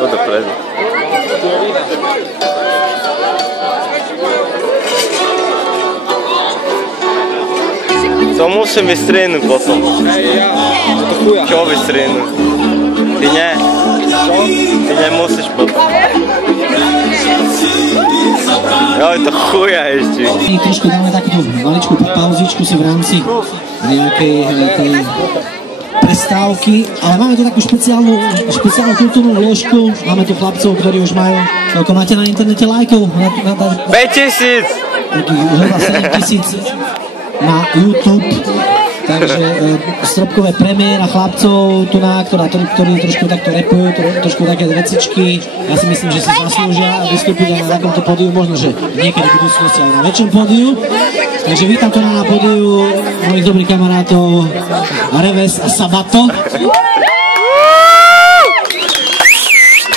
Poď dopredu. To musím vystrihnúť potom. Čo vystrihnúť? Ty nie. Ty nemusíš potom. Joj, to chuja ešte. Trošku dáme takú maličkú pauzičku si v rámci nejakej tej prestávky, ale máme tu takú špeciálnu kultúrnu vložku. Máme tu chlapcov, ktorí už majú, koľko máte na internete lajkov? 5000! Už hľadá 7000 na YouTube. Takže stropkové premiéra chlapcov tu na, ktorí trošku takto repujú, trošku také vecičky. Ja si myslím, že si zaslúžia vystúpiť aj na takomto pódiu, možno, že niekedy v budúcnosti aj na väčšom pódiu. Takže vítam tu na pódiu mojich dobrých kamarátov Reves a Sabato.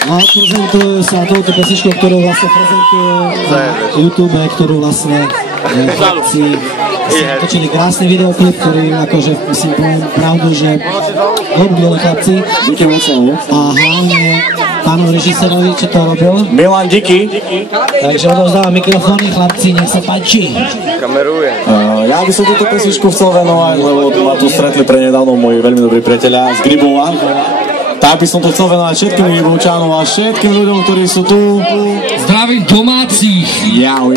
A prezentujú sa touto pesničkou, ktorú vlastne prezentujú na YouTube, ktorú vlastne chlapci točili krásny videoklip, ktorý akože si poviem pravdu, že robili chlapci. Díky moc. A hlavne pánu režisérovi, čo to robil. Milan, díky. Takže odovzdávam mikrofóny, chlapci, nech sa páči. Kameruje. Ja by som túto pesničku chcel venovať, lebo ma tu stretli prednedávno moji veľmi dobrí priatelia z Gribova. Tak by som to chcel venovať všetkým Gribovčanom a všetkým ľuďom, ktorí sú tu. Zdravím domácich. Jau.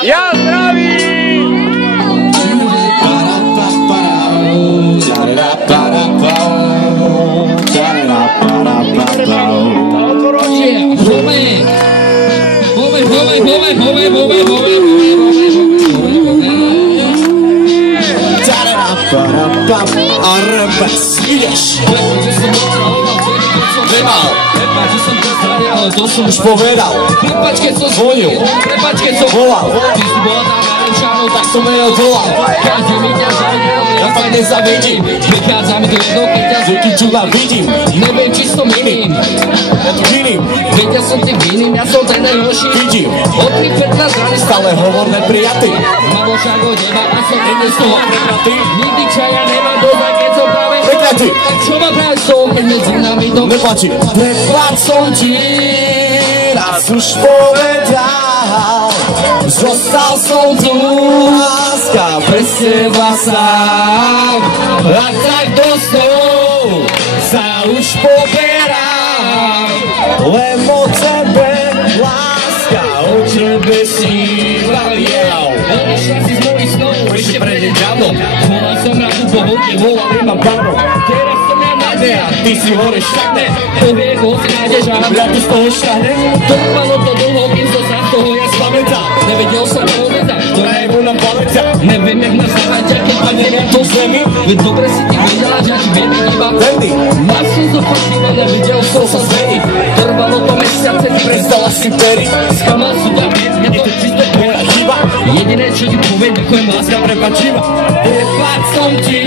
Ja zdravím! Ale to som už povedal. Prepač, keď som zvonil. Prepač, keď som volal. Ty si bola tam najlepšánou, tak som jej odvolal. Každý mi ťa zavidel, ja fakt nezavidím. Prichádzam do jednou, keď ťa z YouTube vidím. Neviem, či som iným. Ja tu iným. Veď ja som tým iným, ja som ten najhorší. Vidím. Od mi 15 rany stále hovorné prijatý. Mám ošak od neba a som jedne z toho prekratý. Nikdy čaja nemám dozaj, keď som práve prekratý. Tak čo ma práve som, keď medzi nami to nepáči. Prepáč som ti. Raz už povedal, zostal som tu, láska bez teba sám. A tak do snov sa už poberám, len o tebe, láska, o tebe snívam. Odišla si z mojich snov, ešte prednedávno. Volal som na tú pohodne, volal iba Pavlo. Teraz som ja nádej a ty si hore šťakne. To vie, koho si nájdeš a mňa tu z toho šťahne. Trvalo to dlho, kým som sa z toho ja spamätal. Nevedel som to odezať, ktorá je mu na pamäťa. Neviem, jak nás zaháďa, keď ma neviem to zemi. Veď dobre si ty vedela, že až vedem iba vendy. Mal som zo fotky, nevidel som sa zveniť. Trvalo to mesiace, ty prestala si veriť. Skamal som ťa viec, je to čisto tvoja chyba. Jediné, čo ti poviem, ďakujem, láska prepačiva. Prepáč som ti,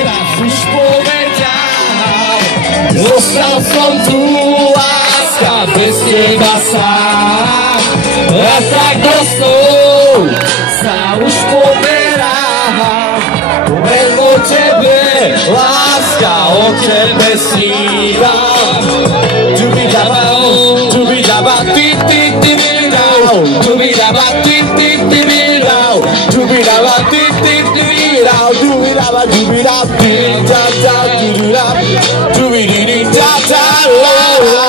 raz už povedal, zostal som tu, láska, bez teba sám. A tak do snov sa už poberám, len o tebe, láska, o tebe snívam. Dubidaba, dubidaba, ti, ti, ti, dubidaba, dubidaba, ti, ti, ti, dubidaba, ti, ti, ti, dubidaba, dubidaba, ti, ta, ta, dubidaba, dubididi, ta, ta, la, la,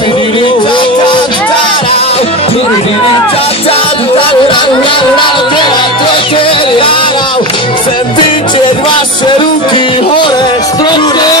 dubididi, ta, ta, ta, la, dubididi, ta, ta, la, la, la, la, la, chcem vidieť vaše ruky hore, stromne.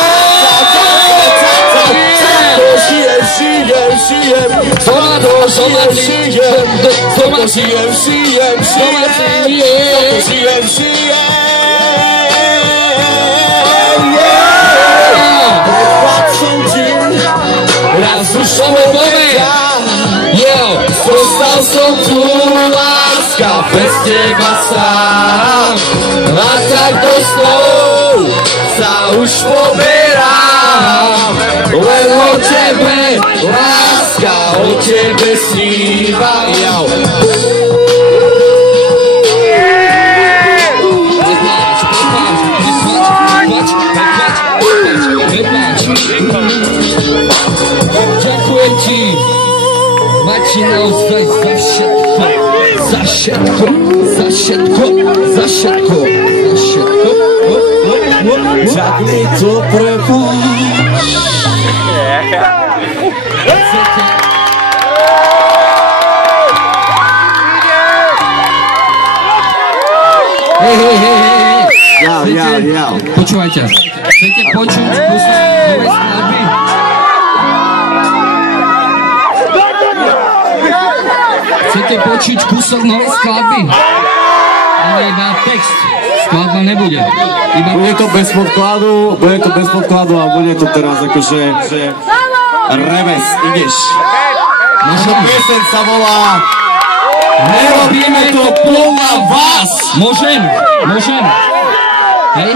Zostal som tu, láska, bez teba sám. A tak do snov sa už poberám, len o tebe, láska, o tebe snívam. Ďakujem ti, Mači, naozaj za všetko, za všetko, za všetko, za všetko, za všetko. Tak mi to prepáč. Hej. Počúvajte, chcete počuť kus novej skladby? Chcete počuť kúsok novej skladby? Ale iba text. Skladba nebude. Bude to bez podkladu a bude to teraz akože reves, ideš. Naša pieseň sa volá Nerobíme to podľa vás. Môžem. Hej?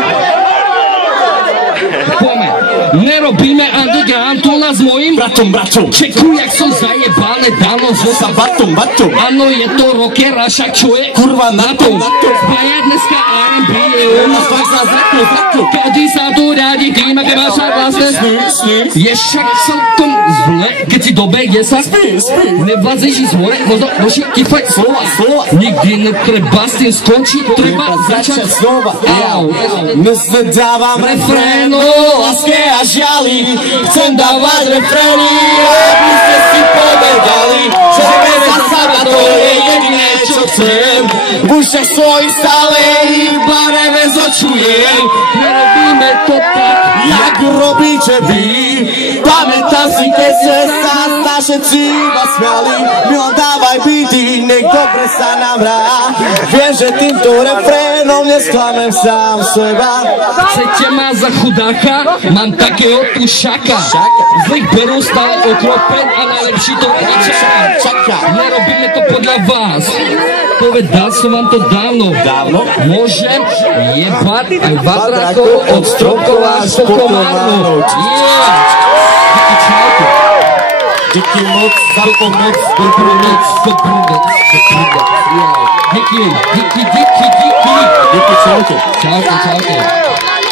Poďme. Nerobíme underground tu s mojím Bratom. Čekuj, jak som zajebané dávno Sa batom. Áno, je to rocker, a však čo je? Kurva na to. Spaja dneska R&B Každý sa tu rádi tým, aké máš aj vlastné Je však celkom zle, keď si dobehne sa Nevládzeš ísť hore, možno môžeš kýfať slova Nikdy netreba s tým skončiť, treba začať znova. Dnes dávam refrénu, láske a žiali. Chcem dávať refrény, aby ste si povedali, že sa na to je jediné, čo chcem. V ušach svojich stále iba reves očujem. Nerobíme to tak, jak robíte vy. Pamätám si, keď ste sa všetci vás smiali. Milo, dávaj byty, nech dobre sa nám hrá. Viem, že týmto refrénom nesklamem sám seba. Chcete ma za chudáka? Mám takého tušaka. Zlých berú stále okropen a najlepší to čaká. Nerobíme to podľa vás. Povedal som vám to dávno. Môžem jebať aj batrakov od stropkov až po komárnu. Díky moc za pomoc, Dobrú noc. Díky. Díky, čaute. Čaute.